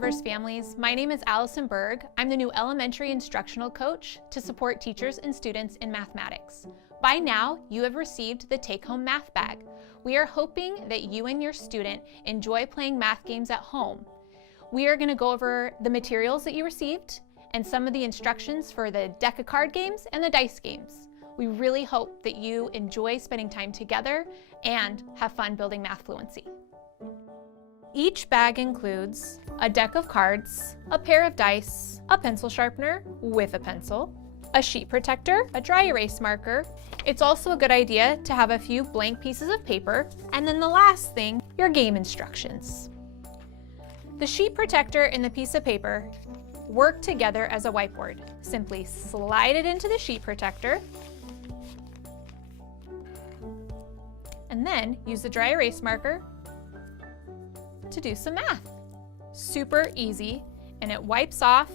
Rivers families, my name is Allison Berg. I'm the new elementary instructional coach to support teachers and students in mathematics. By now, you have received the take-home math bag. We are hoping that you and your student enjoy playing math games at home. We are going to go over the materials that you received and some of the instructions for the deck of card games and the dice games. We really hope that you enjoy spending time together and have fun building math fluency. Each bag includes a deck of cards, a pair of dice, a pencil sharpener with a pencil, a sheet protector, a dry erase marker. It's also a good idea to have a few blank pieces of paper, and then the last thing, your game instructions. The sheet protector and the piece of paper work together as a whiteboard. Simply slide it into the sheet protector, and then use the dry erase marker to do some math. Super easy, and it wipes off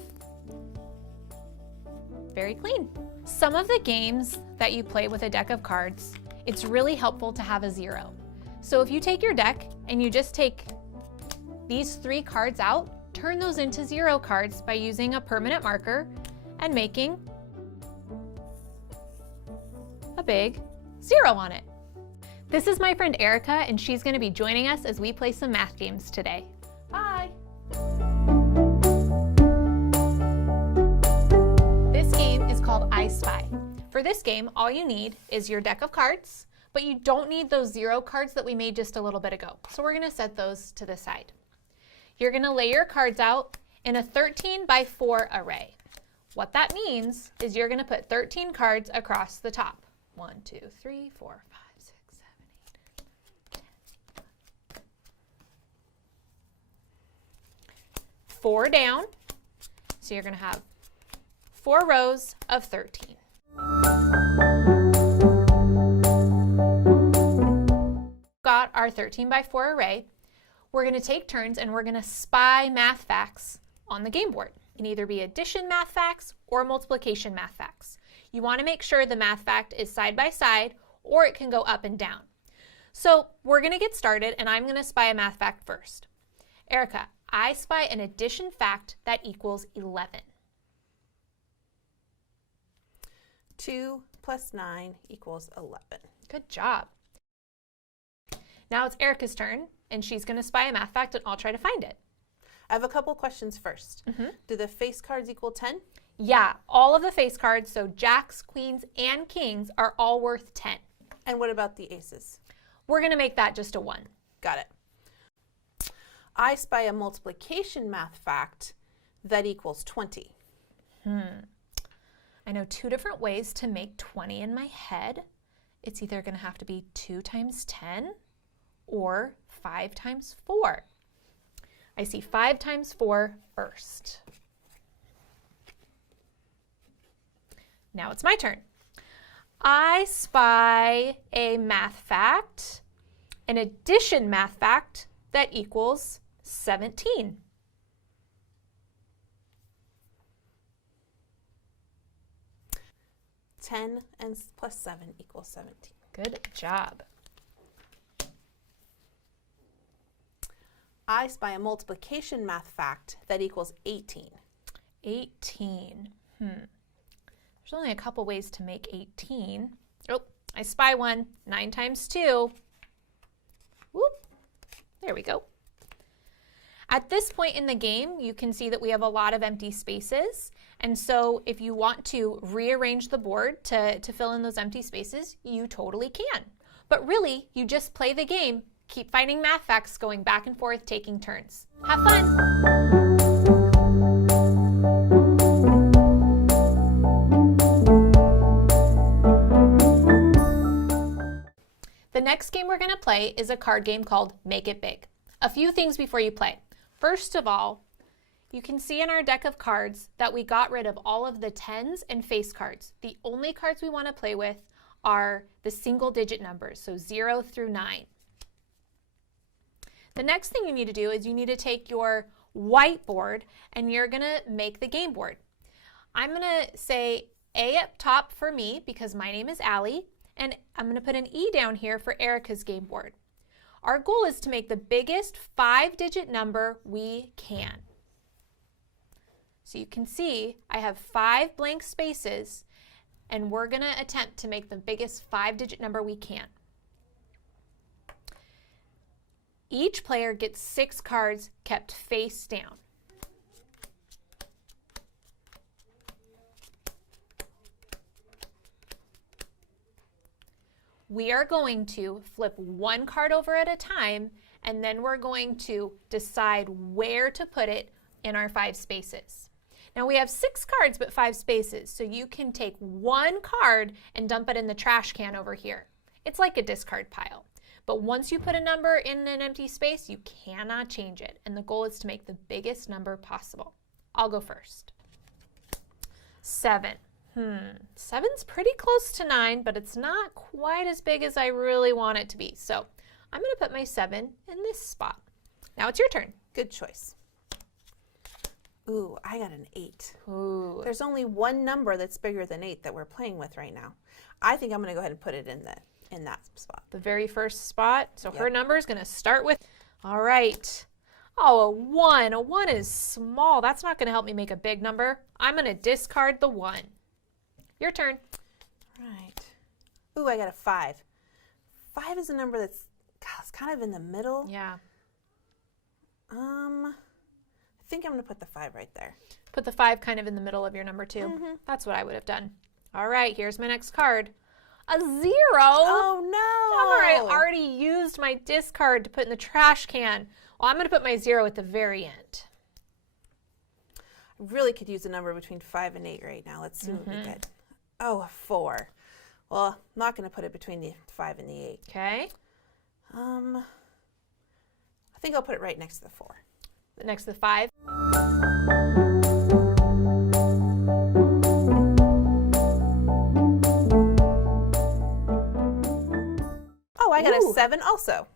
very clean. Some of the games that you play with a deck of cards, it's really helpful to have a zero. So if you take your deck and you just take these 3 cards out, turn those into 0 cards by using a permanent marker and making a big 0 on it. This is my friend Erica, and she's going to be joining us as we play some math games today. Bye! This game is called I Spy. For this game, all you need is your deck of cards, but you don't need those 0 cards that we made just a little bit ago. So we're going to set those to the side. You're going to lay your cards out in a 13 by 4 array. What that means is you're going to put 13 cards across the top. 1, 2, 3, 4, 5, 6, 7, 8, 10. 4 down. So you're going to have 4 rows of 13. Got our 13 by 4 array. We're going to take turns and we're going to spy math facts on the game board. It can either be addition math facts or multiplication math facts. You want to make sure the math fact is side by side, or it can go up and down. So we're going to get started, and I'm going to spy a math fact first. Erica, I spy an addition fact that equals 11. 2 plus 9 equals 11. Good job. Now it's Erica's turn, and she's going to spy a math fact, and I'll try to find it. I have a couple questions first. Do the face cards equal 10? Yeah, all of the face cards, so jacks, queens, and kings, are all worth 10. And what about the aces? We're going to make that just a 1. Got it. I spy a multiplication math fact that equals 20. I know 2 different ways to make 20 in my head. It's either going to have to be 2 times 10 or 5 times 4. I see 5 times 4 first. Now it's my turn. I spy a math fact, an addition math fact that equals 17. Ten and plus 7 equals 17. Good job. I spy a multiplication math fact that equals 18. 18. There's only a couple ways to make 18. Oh, I spy one. 9 times 2. Whoop. There we go. At this point in the game, you can see that we have a lot of empty spaces. And so if you want to rearrange the board to fill in those empty spaces, you totally can. But really, you just play the game, keep finding math facts, going back and forth, taking turns. Have fun! The next game we're going to play is a card game called Make It Big. A few things before you play. First of all, you can see in our deck of cards that we got rid of all of the tens and face cards. The only cards we want to play with are the single digit numbers, so 0 through 9. The next thing you need to do is you need to take your whiteboard and you're going to make the game board. I'm going to say A up top for me because my name is Allie, and I'm going to put an E down here for Erica's game board. Our goal is to make the biggest 5-digit number we can. So you can see I have 5 blank spaces, and we're going to attempt to make the biggest 5-digit number we can. Each player gets 6 cards kept face down. We are going to flip 1 card over at a time, and then we're going to decide where to put it in our 5 spaces. Now we have 6 cards but 5 spaces, so you can take 1 card and dump it in the trash can over here. It's like a discard pile. But once you put a number in an empty space, you cannot change it, and the goal is to make the biggest number possible. I'll go first. 7. 7's pretty close to 9, but it's not quite as big as I really want it to be. So I'm going to put my 7 in this spot. Now it's your turn. Good choice. Ooh, I got an 8. Ooh. There's only one number that's bigger than 8 that we're playing with right now. I think I'm going to go ahead and put it in that spot. The very first spot. So Yep. her number is going to start with, all right. Oh, a 1. A 1 is small. That's not going to help me make a big number. I'm going to discard the 1. Your turn. Right. Ooh, I got a 5. 5 is a number that's it's kind of in the middle. Yeah. I think I'm going to put the 5 right there. Put the 5 kind of in the middle of your number 2. That's what I would have done. All right, here's my next card. A 0. Oh, no. I already used my discard to put in the trash can. Well, I'm going to put my 0 at the very end. I really could use a number between 5 and 8 right now. Let's see what we get. Oh, a 4. Well, I'm not going to put it between the 5 and the 8. Okay. I think I'll put it right next to the 4. Next to the 5. Oh, I got a 7 also.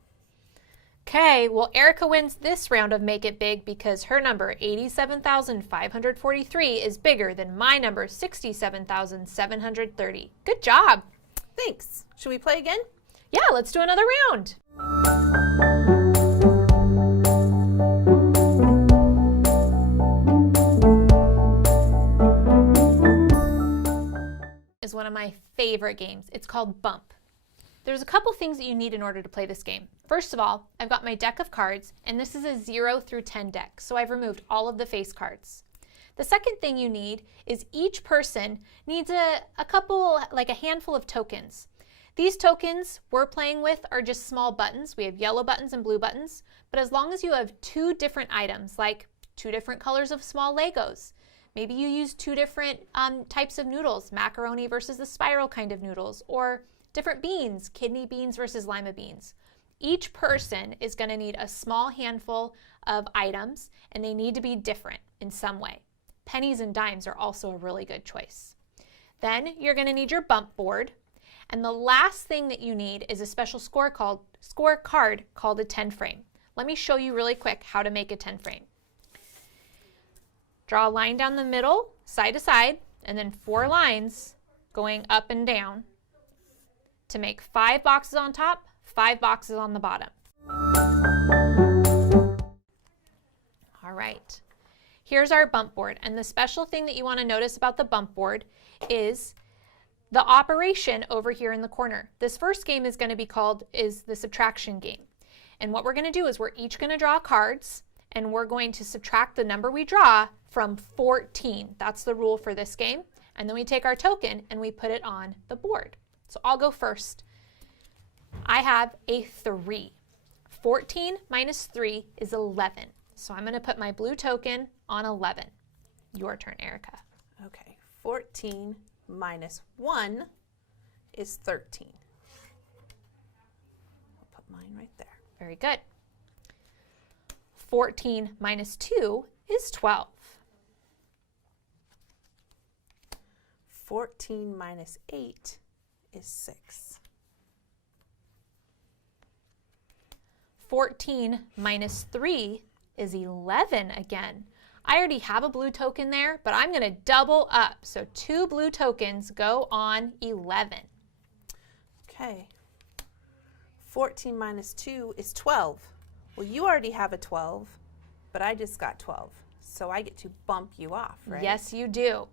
Okay, well, Erica wins this round of Make It Big because her number, 87,543, is bigger than my number, 67,730. Good job. Thanks. Should we play again? Yeah, let's do another round. Is one of my favorite games. It's called Bump. There's a couple things that you need in order to play this game. First of all, I've got my deck of cards, and this is a 0 through 10 deck, so I've removed all of the face cards. The second thing you need is each person needs a couple, like a handful of tokens. These tokens we're playing with are just small buttons. We have yellow buttons and blue buttons, but as long as you have 2 different items, like 2 different colors of small Legos, maybe you use 2 different types of noodles, macaroni versus the spiral kind of noodles, or different beans, kidney beans versus lima beans. Each person is going to need a small handful of items, and they need to be different in some way. Pennies and dimes are also a really good choice. Then you're going to need your bump board, and the last thing that you need is a special scorecard called a 10 frame. Let me show you really quick how to make a 10 frame. Draw a line down the middle, side to side, and then 4 lines going up and down to make 5 boxes on top, 5 boxes on the bottom. All right, here's our bump board. And the special thing that you want to notice about the bump board is the operation over here in the corner. This first game is going to be called the subtraction game. And what we're going to do is we're each going to draw cards, and we're going to subtract the number we draw from 14. That's the rule for this game. And then we take our token and we put it on the board. So I'll go first. I have a 3. 14 minus 3 is 11. So I'm going to put my blue token on 11. Your turn, Erica. Okay, 14 minus 1 is 13. I'll put mine right there. Very good. 14 minus 2 is 12. 14 minus 8 is 6. 14 minus 3 is 11 again. I already have a blue token there, but I'm going to double up. So 2 blue tokens go on 11. Okay. 14 minus 2 is 12. Well, you already have a 12, but I just got 12. So I get to bump you off, right? Yes, you do.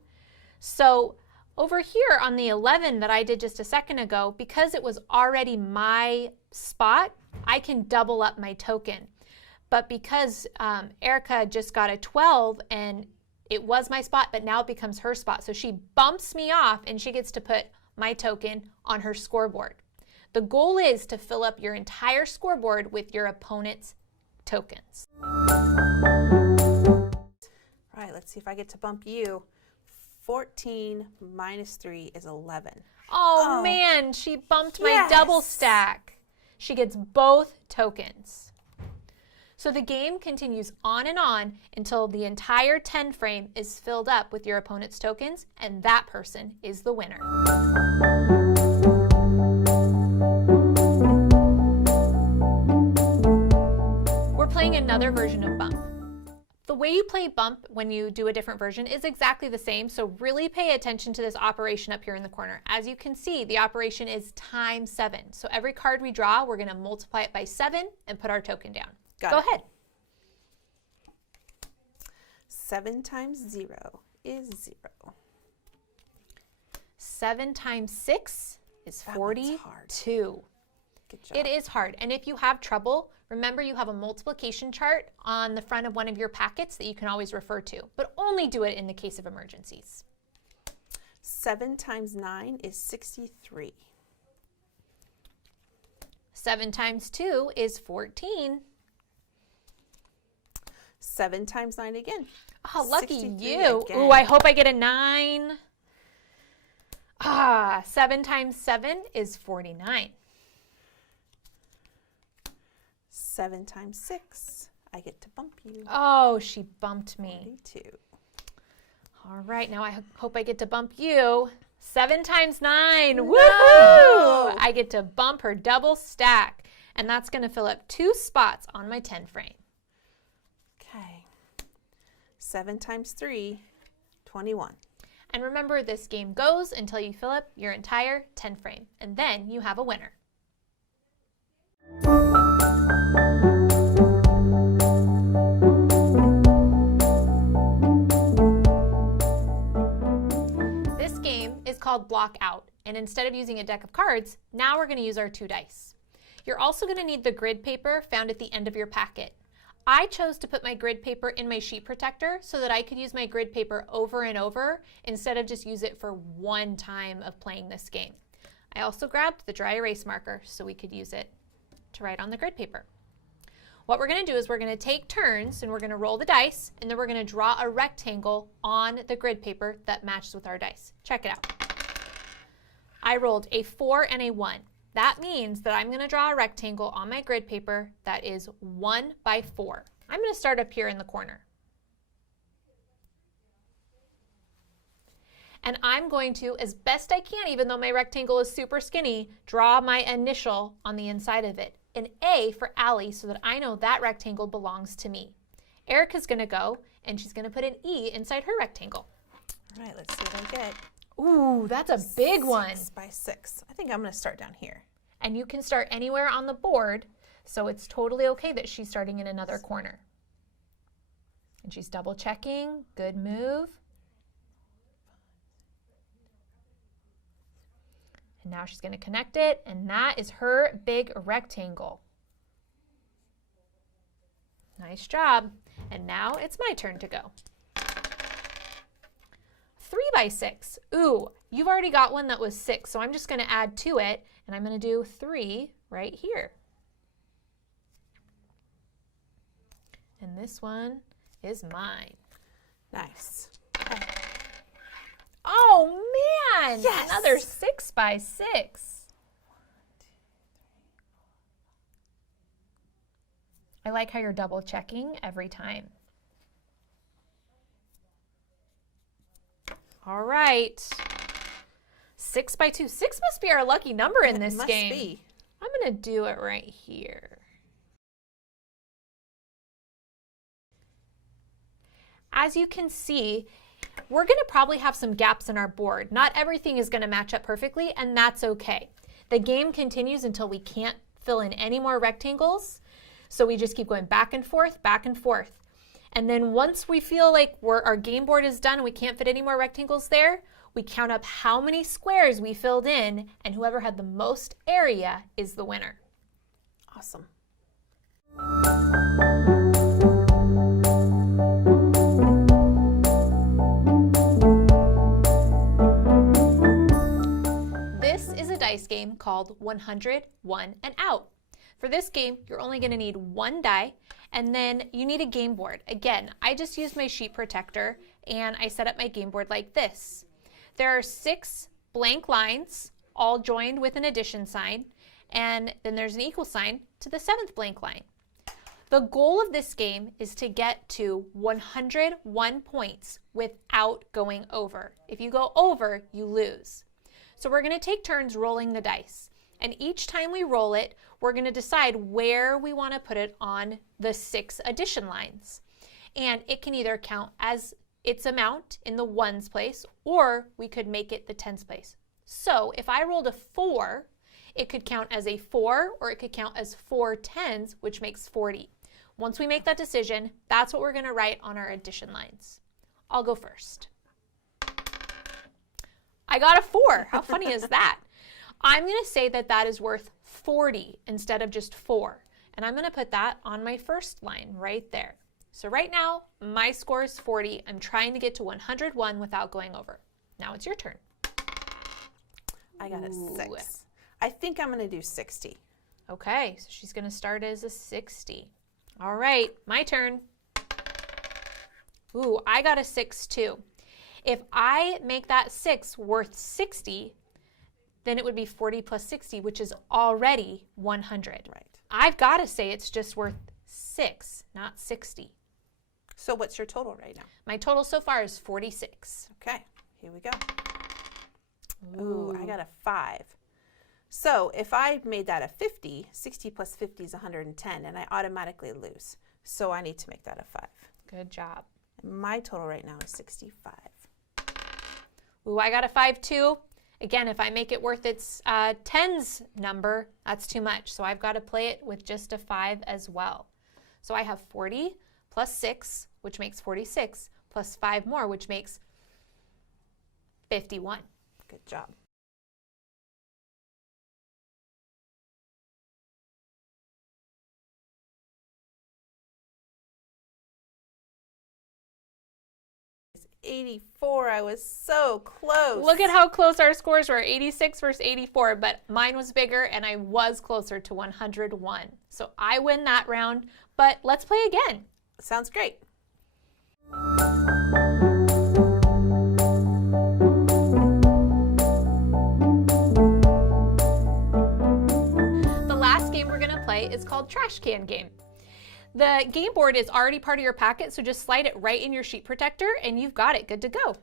So over here on the 11 that I did just a second ago, because it was already my spot, I can double up my token. But because Erica just got a 12 and it was my spot, but now it becomes her spot. So she bumps me off and she gets to put my token on her scoreboard. The goal is to fill up your entire scoreboard with your opponent's tokens. All right, let's see if I get to bump you. 14 minus 3 is 11. Oh man, she bumped my double stack. She gets both tokens. So the game continues on and on until the entire 10 frame is filled up with your opponent's tokens, and that person is the winner. We're playing another version of Bump. The way you play Bump when you do a different version is exactly the same, so really pay attention to this operation up here in the corner. As you can see, the operation is times 7. So every card we draw, we're going to multiply it by 7 and put our token down. Go ahead. 7 times 0 is 0. 7 times 6 is 42. Good job. It is hard. And if you have trouble, remember you have a multiplication chart on the front of one of your packets that you can always refer to, but only do it in the case of emergencies. 7 times 9 is 63. 7 times 2 is 14. 7 times 9 again. Oh, lucky you. Again. Ooh, I hope I get a 9. 7 times 7 is 49. 7 times 6, I get to bump you. Oh, she bumped me. 42. All right, now I hope I get to bump you. 7 times 9. No. Woohoo! I get to bump her double stack, and that's going to fill up 2 spots on my 10 frame. Okay. 7 times 3, 21. And remember, this game goes until you fill up your entire 10 frame, and then you have a winner. This game is called Block Out, and instead of using a deck of cards, now we're going to use our 2 dice. You're also going to need the grid paper found at the end of your packet. I chose to put my grid paper in my sheet protector so that I could use my grid paper over and over instead of just use it for one time of playing this game. I also grabbed the dry erase marker so we could use it to write on the grid paper. What we're going to do is we're going to take turns and we're going to roll the dice, and then we're going to draw a rectangle on the grid paper that matches with our dice. Check it out. I rolled a 4 and a 1. That means that I'm going to draw a rectangle on my grid paper that is 1 by 4. I'm going to start up here in the corner. And I'm going to, as best I can, even though my rectangle is super skinny, draw my initial on the inside of it. An A for Allie, so that I know that rectangle belongs to me. Erica's going to go, and she's going to put an E inside her rectangle. All right, let's see what I get. Ooh, that's a big one. 6 by 6. I think I'm going to start down here. And you can start anywhere on the board, so it's totally okay that she's starting in another corner. And she's double checking. Good move. And now she's going to connect it, and that is her big rectangle. Nice job. And now it's my turn to go. 3 by 6. Ooh, you've already got one that was 6, so I'm just going to add to it, and I'm going to do 3 right here. And this one is mine. Nice. Okay. Oh man! Yes! Another 6 by 6. I like how you're double checking every time. All right. 6 by 2. 6 must be our lucky number in this game. Must be. I'm going to do it right here. As you can see, we're going to probably have some gaps in our board. Not everything is going to match up perfectly, and that's okay. The game continues until we can't fill in any more rectangles, so we just keep going back and forth, back and forth. And then once we feel like our game board is done and we can't fit any more rectangles there, we count up how many squares we filled in, and whoever had the most area is the winner. Awesome. This is a dice game called 100, 1, and out. For this game, you're only going to need one die, and then you need a game board. Again, I just used my sheet protector, and I set up my game board like this. There are 6 blank lines, all joined with an addition sign, and then there's an equal sign to the 7th blank line. The goal of this game is to get to 101 points without going over. If you go over, you lose. So we're going to take turns rolling the dice. And each time we roll it, we're going to decide where we want to put it on the 6 addition lines. And it can either count as its amount in the ones place, or we could make it the tens place. So if I rolled a 4, it could count as a 4, or it could count as 4 tens, which makes 40. Once we make that decision, that's what we're going to write on our addition lines. I'll go first. I got a 4. How funny is that? I'm going to say that that is worth 40 instead of just 4. And I'm going to put that on my first line right there. So right now, my score is 40. I'm trying to get to 101 without going over. Now it's your turn. I got a 6. I think I'm going to do 60. Okay, so she's going to start as a 60. All right, my turn. Ooh, I got a 6 too. If I make that 6 worth 60, then it would be 40 plus 60, which is already 100. Right. I've got to say it's just worth 6, not 60. So what's your total right now? My total so far is 46. Okay, here we go. Ooh, I got a 5. So if I made that a 50, 60 plus 50 is 110, and I automatically lose. So I need to make that a 5. Good job. My total right now is 65. Ooh, I got a 5 too. Again, if I make it worth its tens number, that's too much. So I've got to play it with just a 5 as well. So I have 40 plus 6, which makes 46, plus 5 more, which makes 51. Good job. It's 84. I was so close. Look at how close our scores were, 86 versus 84, but mine was bigger and I was closer to 101. So I win that round, but let's play again. Sounds great. The last game we're going to play is called Trash Can Game. The game board is already part of your packet, so just slide it right in your sheet protector and you've got it good to go.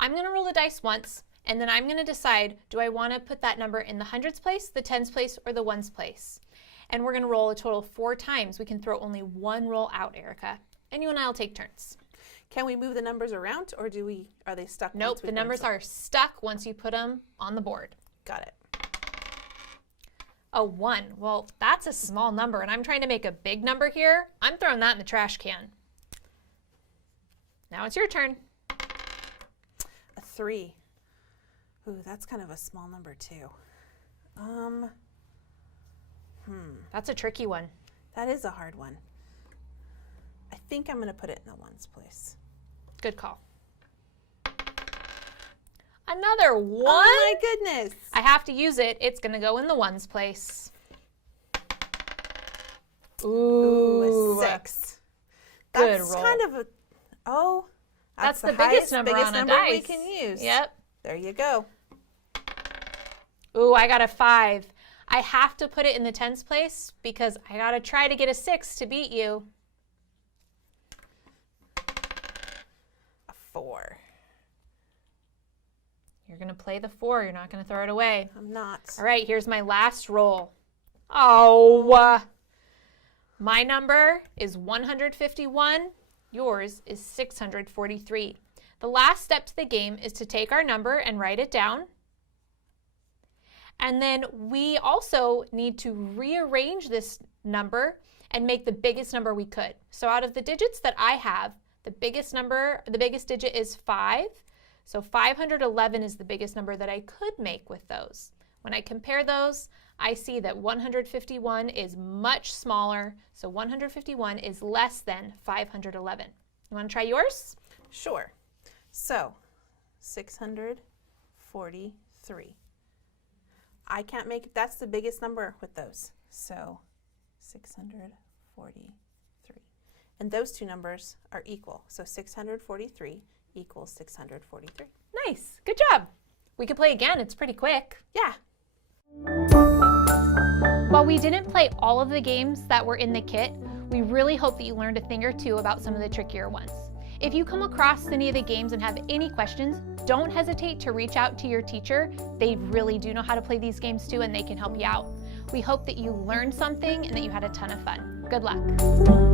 I'm going to roll the dice once, and then I'm going to decide, do I want to put that number in the hundreds place, the tens place, or the ones place? And we're going to roll a total of 4 times. We can throw only one roll out, Erica. And you and I will take turns. Can we move the numbers around, or are they stuck? Nope, the numbers are stuck once you put them on the board. Got it. A 1. Well, that's a small number, and I'm trying to make a big number here. I'm throwing that in the trash can. Now it's your turn. A 3. Ooh, that's kind of a small number too. That's a tricky one. That is a hard one. I think I'm going to put it in the ones place. Good call. Another 1. Oh my goodness. I have to use it. It's going to go in the ones place. Ooh, a 6. Good That's roll. kind of a, That's the highest, biggest number on a number dice. we can use. Yep. There you go. Ooh, I got a 5. I have to put it in the tens place because I got to try to get a 6 to beat you. A 4. You're going to play the 4. You're not going to throw it away. I'm not. All right, here's my last roll. Oh, my number is 151. Yours is 643. The last step to the game is to take our number and write it down. And then we also need to rearrange this number and make the biggest number we could. So out of the digits that I have, the biggest digit is 5. So 511 is the biggest number that I could make with those. When I compare those, I see that 151 is much smaller, so 151 is less than 511. You want to try yours? Sure. So 643. I can't make, that's the biggest number with those. So 643. And those two numbers are equal. So 643 equals 643. Nice. Good job. We could play again. It's pretty quick. Yeah. While we didn't play all of the games that were in the kit, we really hope that you learned a thing or two about some of the trickier ones. If you come across any of the games and have any questions, don't hesitate to reach out to your teacher. They really do know how to play these games too, and they can help you out. We hope that you learned something and that you had a ton of fun. Good luck.